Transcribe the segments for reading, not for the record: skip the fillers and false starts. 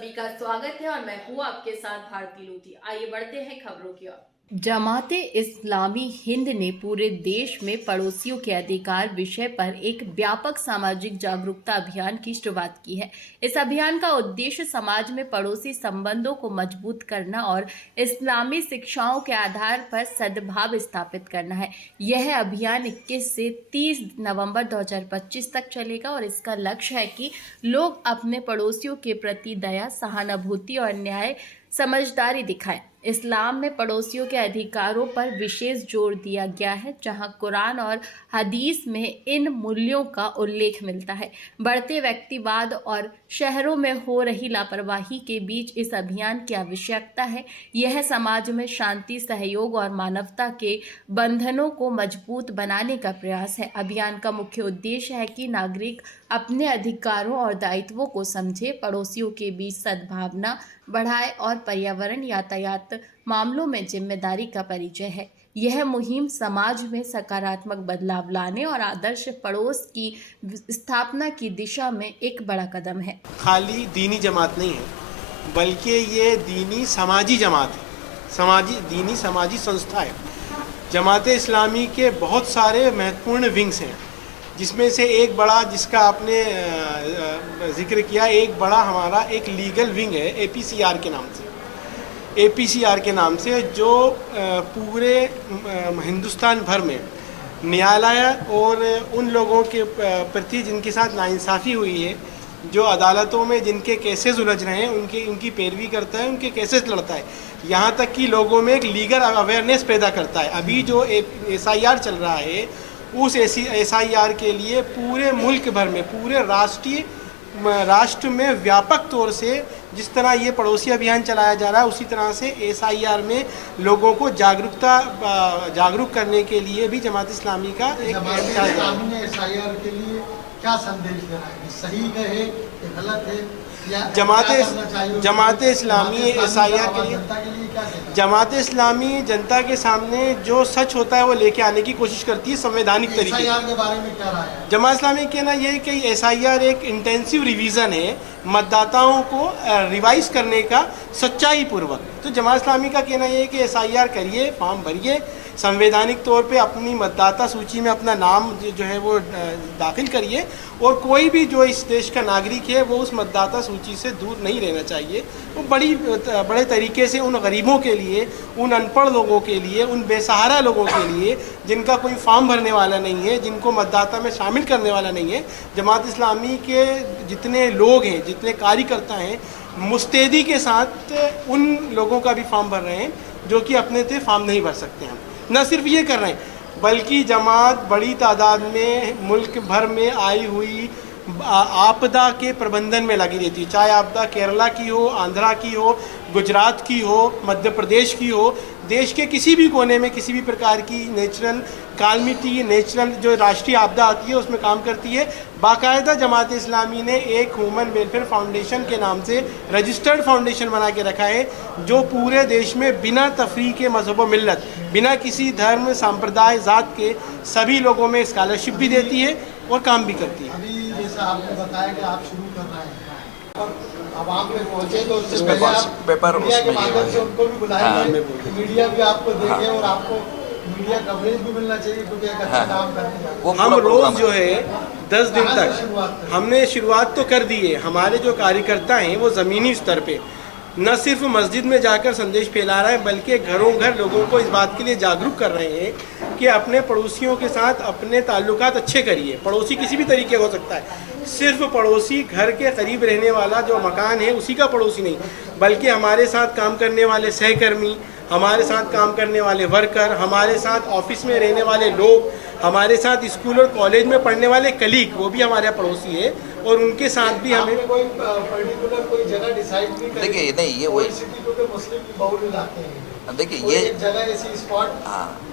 सभी का स्वागत है और मैं हूँ आपके साथ भारती लोधी। आइए बढ़ते हैं खबरों की ओर। जमाते इस्लामी हिंद ने पूरे देश में पड़ोसियों के अधिकार विषय पर एक व्यापक सामाजिक जागरूकता अभियान की शुरुआत की है। इस अभियान का उद्देश्य समाज में पड़ोसी संबंधों को मजबूत करना और इस्लामी शिक्षाओं के आधार पर सद्भाव स्थापित करना है। यह अभियान 21 से 30 नवंबर 2025 तक चलेगा और इसका लक्ष्य है कि लोग अपने पड़ोसियों के प्रति दया, सहानुभूति और न्याय समझदारी दिखाएं। इस्लाम में पड़ोसियों के अधिकारों पर विशेष जोर दिया गया है, जहां कुरान और हदीस में इन मूल्यों का उल्लेख मिलता है। बढ़ते व्यक्तिवाद और शहरों में हो रही लापरवाही के बीच इस अभियान की आवश्यकता है। यह समाज में शांति, सहयोग और मानवता के बंधनों को मजबूत बनाने का प्रयास है। अभियान का मुख्य उद्देश्य है कि नागरिक अपने अधिकारों और दायित्वों को समझे, पड़ोसियों के बीच सद्भावना बढ़ाए और पर्यावरण, यातायात मामलों में जिम्मेदारी का परिचय है। यह मुहिम समाज में सकारात्मक बदलाव लाने और आदर्श पड़ोस की स्थापना की दिशा में एक बड़ा कदम है। खाली दीनी जमात नहीं है, बल्कि ये दीनी समाजी जमात है, दीनी समाजी संस्था है। जमाते इस्लामी के बहुत सारे महत्वपूर्ण विंग्स हैं, जिसमें से एक बड़ा, जिसका आपने जिक्र किया, एक बड़ा हमारा एक लीगल विंग है APCR के नाम से। APCR के नाम से जो पूरे हिंदुस्तान भर में न्यायालय और उन लोगों के प्रति जिनके साथ नाइंसाफ़ी हुई है, जो अदालतों में जिनके केसेस उलझ रहे हैं, उनकी पैरवी करता है, उनके केसेस लड़ता है, यहाँ तक कि लोगों में एक लीगल अवेयरनेस पैदा करता है। अभी जो SIR चल रहा है, उस SIR के लिए पूरे मुल्क भर में, पूरे राष्ट्र में व्यापक तौर से जिस तरह ये पड़ोसी अभियान चलाया जा रहा है, उसी तरह से SIR में लोगों को जागरूक करने के लिए भी जमात इस्लामी का एक SIR के लिए क्या संदेश दे रहा है? सही है कि गलत है? जमात इस्लामी SIR के लिए जमात इस्लामी जनता के सामने जो सच होता है वो लेके आने की कोशिश करती है संवैधानिक तरीके से। SIR के बारे में क्या राय है? जमात इस्लामी कहना ये है कि SIR एक इंटेंसिव रिवीजन है मतदाताओं को रिवाइज करने का सच्चाई पूर्वक। तो जमात इस्लामी का कहना ये है कि SIR करिए, फॉर्म भरिए, संवैधानिक तौर पे अपनी मतदाता सूची में अपना नाम जो है वो दाखिल करिए, और कोई भी जो इस देश का नागरिक है वो उस मतदाता सूची से दूर नहीं रहना चाहिए। वो बड़े तरीके से उन गरीबों के लिए, उन अनपढ़ लोगों के लिए, उन बेसहारा लोगों के लिए, जिनका कोई फॉर्म भरने वाला नहीं है, जिनको मतदाता में शामिल करने वाला नहीं है, जमात इस्लामी के जितने लोग हैं, जितने कार्यकर्ता हैं, मुस्तैदी के साथ उन लोगों का भी फॉर्म भर रहे हैं जो कि अपने से फॉर्म नहीं भर सकते हैं। न सिर्फ ये कर रहे हैं, बल्कि जमात बड़ी तादाद में मुल्क भर में आई हुई आपदा के प्रबंधन में लगी रहती है, चाहे आपदा केरला की हो, आंध्रा की हो, गुजरात की हो, मध्य प्रदेश की हो। देश के किसी भी कोने में किसी भी प्रकार की नेचुरल कालमिटी, नेचुरल जो राष्ट्रीय आपदा आती है, उसमें काम करती है। बाकायदा जमात इस्लामी ने एक ह्यूमन वेलफेयर फाउंडेशन के नाम से रजिस्टर्ड फाउंडेशन बना के रखा है, जो पूरे देश में बिना तफरीक मज़हब व मिल्लत, बिना किसी धर्म, संप्रदाय, ज़ात के सभी लोगों में स्कॉलरशिप भी देती है और काम भी करती है। अभी जैसा आपने बताया कि आप शुरू कर रहे हैं और आवाम में पहुंचे, तो उससे पहले आप मीडिया के माध्यम से उनको भी बुलाएंगे, मीडिया भी आपको देखे और आपको मीडिया कवरेज भी मिलना चाहिए, क्योंकि एक अच्छा काम करने जा रहे हैं। हम रोज़ जो है 10 दिन तक हमने शुरुआत तो कर दी है। हमारे जो कार्यकर्ता हैं वो ज़मीनी स्तर पे न सिर्फ मस्जिद में जाकर संदेश फैला रहे हैं, बल्कि घरों घर लोगों को इस बात के लिए जागरूक कर रहे हैं कि अपने पड़ोसियों के साथ अपने ताल्लुकात अच्छे करिए। पड़ोसी किसी भी तरीके हो सकता है, सिर्फ पड़ोसी घर के करीब रहने वाला जो मकान है उसी का पड़ोसी नहीं, बल्कि हमारे साथ काम करने वाले सहकर्मी, हमारे साथ काम करने वाले वर्कर, हमारे साथ ऑफिस में रहने वाले लोग, हमारे साथ स्कूल और कॉलेज में पढ़ने वाले कलीग, वो भी हमारे पड़ोसी है, और उनके साथ भी हमें कोई पर्टिकुलर कोई जगह डिसाइड नहीं करें। देखिए नहीं, ये वही सिटी तो मुस्लिम बहुल इलाके हैं, देखिए ये एक जगह ऐसी स्पॉट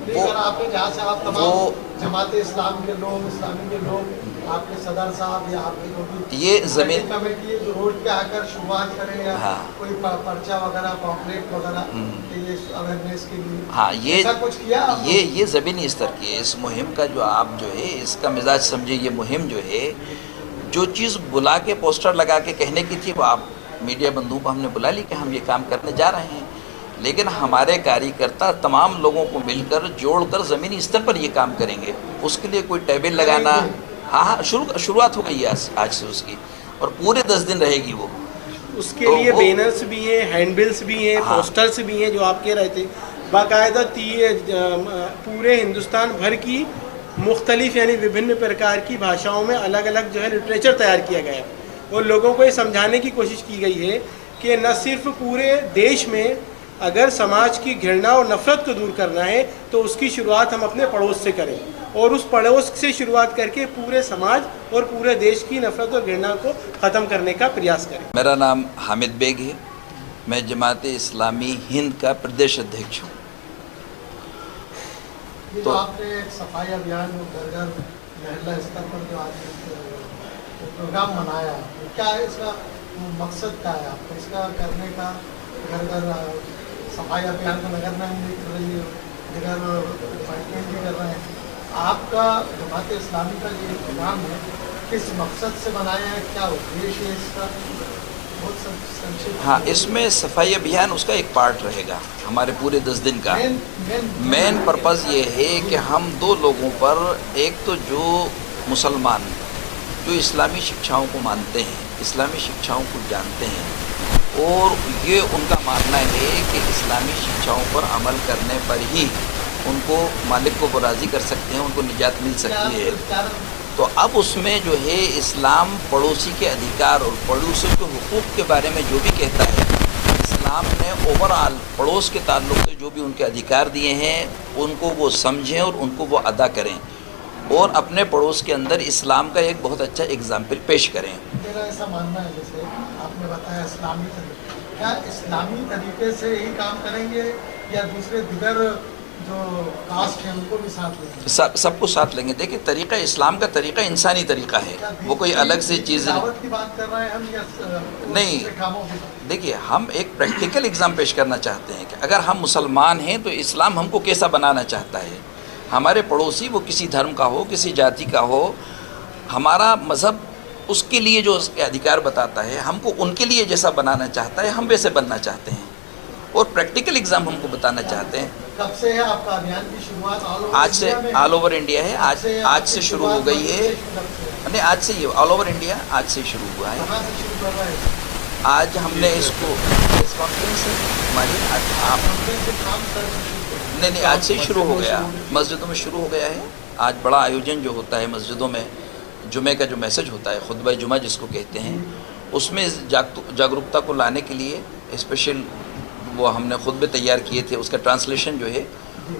वो आपने जहाँ से आप तमाम जमात इस्लाम के लोग, इस्लामी के लोग, आपके सदर साहब या आपके जो भी ये जमीन कमेटी है, जो रोड पे आकर शुरुआत करें या कोई पर्चा वगैरह, पॉम्पलेट वगैरह, ये अवेयरनेस के लिए ऐसा कुछ किया? ये ज़मीनी स्तर की है। इस मुहिम का जो आप जो है इसका मिजाज समझे, ये मुहिम जो है, जो चीज़ बुला के पोस्टर लगा के कहने की थी वो आप मीडिया बंधुओं को हमने बुला ली कि हम ये काम करने जा रहे हैं, लेकिन हमारे कार्यकर्ता तमाम लोगों को मिलकर जोड़कर ज़मीनी स्तर पर ये काम करेंगे। उसके लिए कोई टेबल लगाना, हाँ शुरुआत हो गई है आज से उसकी, और पूरे 10 दिन रहेगी वो। उसके तो लिए बैनर्स भी हैं, हैंडबिल्स भी हैं, हाँ। पोस्टर्स भी हैं, जो आप कह रहे थे। बाकायदा पूरे हिंदुस्तान भर की मुख्तलिफ यानी विभिन्न प्रकार की भाषाओं में अलग अलग जो है लिटरेचर तैयार किया गया है, और लोगों को ये समझाने की कोशिश की गई है कि न सिर्फ पूरे देश में अगर समाज की घृणा और नफरत को दूर करना है तो उसकी शुरुआत हम अपने पड़ोस से करें, और उस पड़ोस से शुरुआत करके पूरे समाज और पूरे देश की नफरत और घृणा को ख़त्म करने का प्रयास करें। मेरा नाम हामिद बेग है, मैं जमात इस्लामी हिंद का प्रदेश अध्यक्ष हूँ। ये जो आपने एक सफाई अभियान घर घर महिला स्तर पर जो आज प्रोग्राम मनाया, क्या है इसका मकसद, क्या है आपको इसका करने का? घर घर सफाई अभियान को नगर निगम भी कर रही है, घर डिपार्टमेंट भी कर रहे हैं, आपका जमात इस्लामी का ये प्रोग्राम है किस मकसद से बनाया है, क्या उद्देश्य है इसका? बहुत संक्षिप्त। हाँ, इसमें सफाई अभियान उसका एक पार्ट रहेगा हमारे पूरे 10 दिन का। मेन पर्पज़ ये है कि हम 2 लोगों पर, एक तो जो मुसलमान जो इस्लामी शिक्षाओं को मानते हैं, इस्लामी शिक्षाओं को जानते हैं, और ये उनका मानना है कि इस्लामी शिक्षाओं पर अमल करने पर ही उनको मालिक को राज़ी कर सकते हैं, उनको निजात मिल सकती है। तो अब उसमें जो है इस्लाम पड़ोसी के अधिकार और पड़ोसी के हुकूक़ के बारे में जो भी कहता है, इस्लाम ने ओवरऑल पड़ोस के ताल्लुक़ से जो भी उनके अधिकार दिए हैं उनको वो समझें और उनको वो अदा करें, और अपने पड़ोस के अंदर इस्लाम का एक बहुत अच्छा एग्जाम्पल पेश करें। मेरा ऐसा मानना है, जैसे आपने बताया इस्लामी तरीके, क्या इस्लामी तरीके से ही काम करेंगे या दूसरे दिगर जो कास्ट है उनको भी साथ लेंगे? सबको साथ लेंगे। देखिए, तरीक़ा इस्लाम का तरीक़ा इंसानी तरीक़ा है, वो कोई अलग से चीज़ दावत की बात कर रहे हैं हम या नहीं। कामों की? देखिए, हम एक प्रैक्टिकल एग्ज़ाम पेश करना चाहते हैं कि अगर हम मुसलमान हैं तो इस्लाम हमको कैसा बनाना चाहता है। हमारे पड़ोसी वो किसी धर्म का हो, किसी जाति का हो, हमारा मज़हब उसके लिए जो उसके अधिकार बताता है, हमको उनके लिए जैसा बनाना चाहता है हम वैसे बनना चाहते हैं, और प्रैक्टिकल एग्ज़ाम हमको बताना चाहते हैं। कब से है आपका अभियान की शुरुआत? आज से ऑल ओवर इंडिया है, आज से शुरू हो गई है। नहीं, आज से ये ऑल ओवर इंडिया आज से शुरू हुआ है। कहाँ से शुरू कर रहे हैं? आज हमने इसको इस कॉन्फ्रेंस से हमारी नहीं, आज से ही शुरू हो गया, मस्जिदों में शुरू हो गया है। आज बड़ा आयोजन जो होता है मस्जिदों में, जुमे का जो मैसेज होता है, खुतबा जुमा जिसको कहते हैं, उसमें जागरूकता को लाने के लिए स्पेशल वो हमने खुतबे तैयार किए थे, उसका ट्रांसलेशन जो है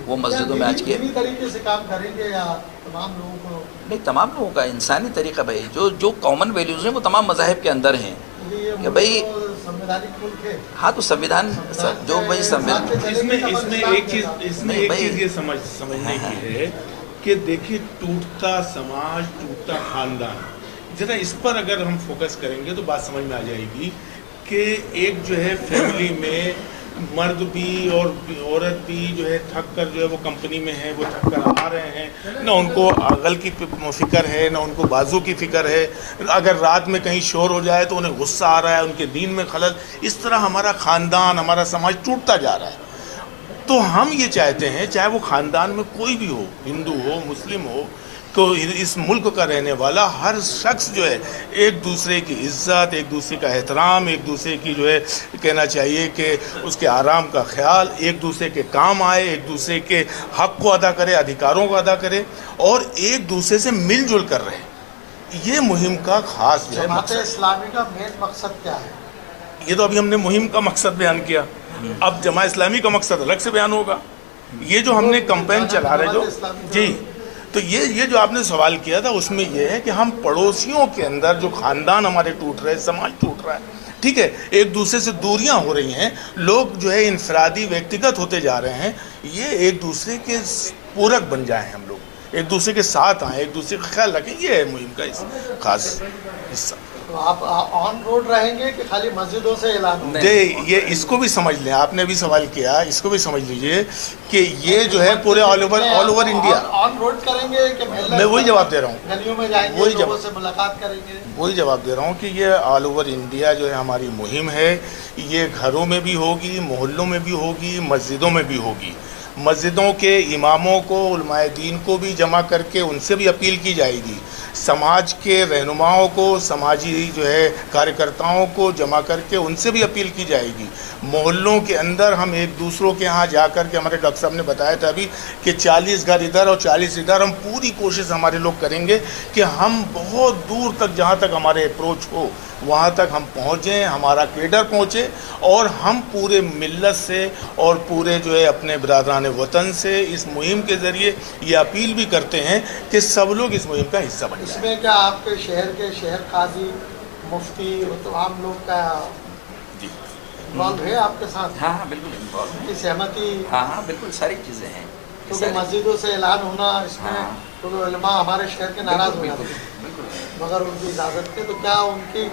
वो मस्जिदों में आज किया। तरीके से काम करेंगे या तमाम लोगों को? नहीं, तमाम लोगों का इंसानी तरीका भाई, जो कॉमन वैल्यूज़ हैं वो तमाम मज़ाहिब के अंदर हैं कि भाई संवैधानिक मुल्क है। हाँ, तो संविधान जो भाई संविधान इसमें एक चीज़ ये समझने की है कि देखिए, टूटता समाज, टूटता खानदान, जरा इस पर अगर हम फोकस करेंगे तो बात समझ में आ जाएगी कि एक जो है फैमिली में मर्द भी और औरत भी जो है थक कर जो है वो कंपनी में है, वो थक कर आ रहे हैं, ना उनको अगल की फ़िक्र है, ना उनको बाजू की फ़िक्र है। अगर रात में कहीं शोर हो जाए तो उन्हें गुस्सा आ रहा है, उनके दीन में खलल। इस तरह हमारा ख़ानदान, हमारा समाज टूटता जा रहा है। तो हम ये चाहते हैं, चाहे वो ख़ानदान में कोई भी हो, हिंदू हो, मुस्लिम हो, तो इस मुल्क का रहने वाला हर शख्स जो है एक दूसरे की इज़्ज़त, एक दूसरे का एहतराम, एक दूसरे की जो है कहना चाहिए कि उसके आराम का ख्याल, एक दूसरे के काम आए, एक दूसरे के हक़ को अदा करे, अधिकारों को अदा करे, और एक दूसरे से मिलजुल कर रहे। ये मुहिम का ख़ास जो है जमात इस्लामी का मेन मकसद क्या है? ये तो अभी हमने मुहिम का मकसद बयान किया, अब जमात इस्लामी का मकसद अलग से बयान होगा। ये जो हमने कैंपेन चला रहे जो जी, तो ये जो आपने सवाल किया था उसमें ये है कि हम पड़ोसियों के अंदर जो ख़ानदान हमारे टूट रहे हैं, समाज टूट रहा है, ठीक है, एक दूसरे से दूरियां हो रही हैं, लोग जो है इनफरादी व्यक्तिगत होते जा रहे हैं, ये एक दूसरे के पूरक बन जाएं, हम लोग एक दूसरे के साथ आएँ, एक दूसरे का ख्याल रखें। ये है मुहिम का इस खास हिस्सा। तो आप ऑन रोड रहेंगे कि खाली मस्जिदों से ऐलान होगा? ये इसको भी समझ लें, आपने भी सवाल किया, इसको भी समझ लीजिए कि ये जो है पूरे all over India on road करेंगे कि मैं वही जवाब दे रहा हूँ, गलियों में जाएंगे, वही लोगों से मुलाकात करेंगे? वही जवाब दे रहा हूँ कि ये ऑल ओवर इंडिया जो है हमारी मुहिम है। ये घरों में भी होगी, मोहल्लों में भी होगी, मस्जिदों में भी होगी। मस्जिदों के इमामों को, उलमाए दीन को भी जमा करके उनसे भी अपील की जाएगी। समाज के रहनुमाओं को, समाजी जो है कार्यकर्ताओं को जमा करके उनसे भी अपील की जाएगी। मोहल्लों के अंदर हम एक दूसरों के यहाँ जा कर के, हमारे डॉक्टर साहब ने बताया था अभी कि 40 घर इधर और 40 इधर, हम पूरी कोशिश हमारे लोग करेंगे कि हम बहुत दूर तक, जहाँ तक हमारे अप्रोच हो वहाँ तक हम पहुँचें, हमारा केडर पहुँचे और हम पूरे मिल्लत से और पूरे जो है अपने बिरादरान वतन से इस मुहिम के ज़रिए ये अपील भी करते हैं कि सब लोग इस मुहिम का हिस्सा बने। इसमें क्या आपके शहर के शहर काजी, मुफ्ती, तमाम लोग का इन्वॉल्व है आपके साथ? हाँ हाँ बिल्कुल इन्वॉल्व है। की सहमति? हाँ बिल्कुल सारी चीज़ें हैं। क्योंकि मस्जिदों से ऐलान होना इसमें तो उलमा हमारे शहर के नाराज हो जाते हैं मगर उनकी इजाज़त के, तो क्या उनकी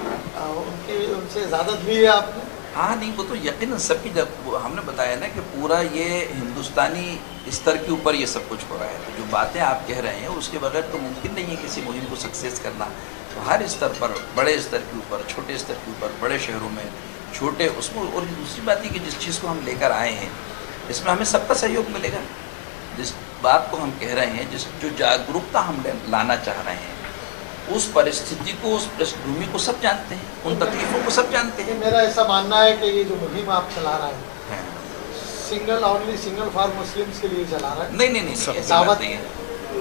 उनसे इजाज़त भी है आपने? हाँ नहीं, वो तो यकीन सबकी, जब हमने बताया ना कि पूरा ये हिंदुस्तानी स्तर के ऊपर ये सब कुछ हो रहा है, तो जो बातें आप कह रहे हैं उसके बगैर तो मुमकिन नहीं है किसी मुहिम को सक्सेस करना। तो हर स्तर पर, बड़े स्तर के ऊपर, छोटे स्तर के ऊपर, बड़े शहरों में, छोटे उसमें। और दूसरी बात है कि जिस चीज़ को हम लेकर आए हैं इसमें हमें सबका सहयोग मिलेगा। जिस बात को हम कह रहे हैं, जो जागरूकता हम लाना चाह रहे हैं, उस परिस्थिति को, उस पृष्ठभूमि को सब जानते हैं, उन तकलीफों को सब जानते हैं। मेरा ऐसा मानना है कि ये जो मुहिम आप चला रहे हैं सिंगल फॉर मुस्लिम्स के लिए चला रहा है? नहीं, ऐसी बात नहीं है।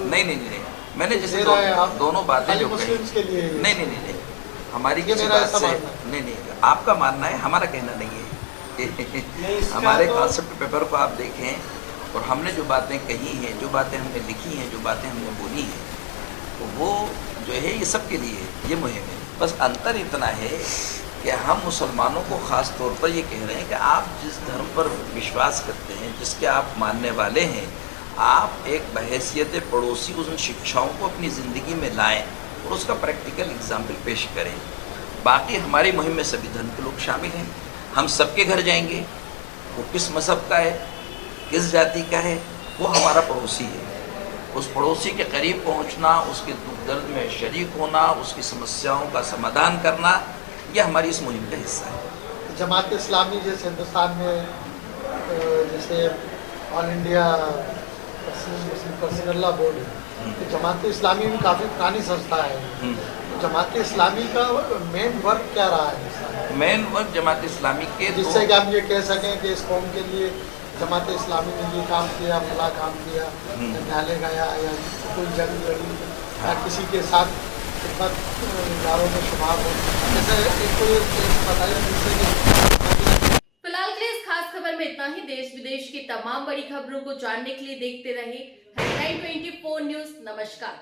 नहीं, मैंने जैसे दोनों बातें जो कही, के लिए नहीं, हमारी किसी बात से नहीं, आपका मानना है, हमारा कहना नहीं है। हमारे कॉन्सेप्ट पेपर को आप देखें और हमने जो बातें कही हैं, जो बातें हमने लिखी हैं, जो बातें हमने बोली हैं, तो वो जो है ये सब के लिए ये मुहिम है। बस अंतर इतना है कि हम मुसलमानों को ख़ास तौर पर ये कह रहे हैं कि आप जिस धर्म पर विश्वास करते हैं, जिसके आप मानने वाले हैं, आप एक बहैसियत पड़ोसी उन शिक्षाओं को अपनी ज़िंदगी में लाएं और उसका प्रैक्टिकल एग्जाम्पल पेश करें। बाकी हमारी मुहिम में सभी धर्म के लोग शामिल हैं। हम सबके घर जाएंगे, वो किस मज़हब का है, किस जाति का है, वो हमारा पड़ोसी है। उस पड़ोसी के करीब पहुंचना, उसके दुख दर्द में शरीक होना, उसकी समस्याओं का समाधान करना, यह हमारी इस मुहिम का हिस्सा है। जमात इस्लामी जैसे हिंदुस्तान में जैसे all India Muslim personal board है, तो जमात इस्लामी भी काफ़ी पुरानी संस्था है। तो जमात इस्लामी का मेन वर्क क्या रहा है? मेन वर्क जमात इस्लामी के, जिससे कि हम ये कह सकें कि इस कौम के लिए जमात इस्लामी ने ये काम किया, फला काम किया, न्यायालय गया या कोई जंग लड़ी या किसी के साथ खिदमतगारों में शुमार हो, जैसे कोई बताइए जिससे कि। फिलहाल के लिए इस खास खबर में इतना ही। देश विदेश की तमाम बड़ी खबरों को जानने के लिए देखते रहे हेडलाइन 24 न्यूज। नमस्कार।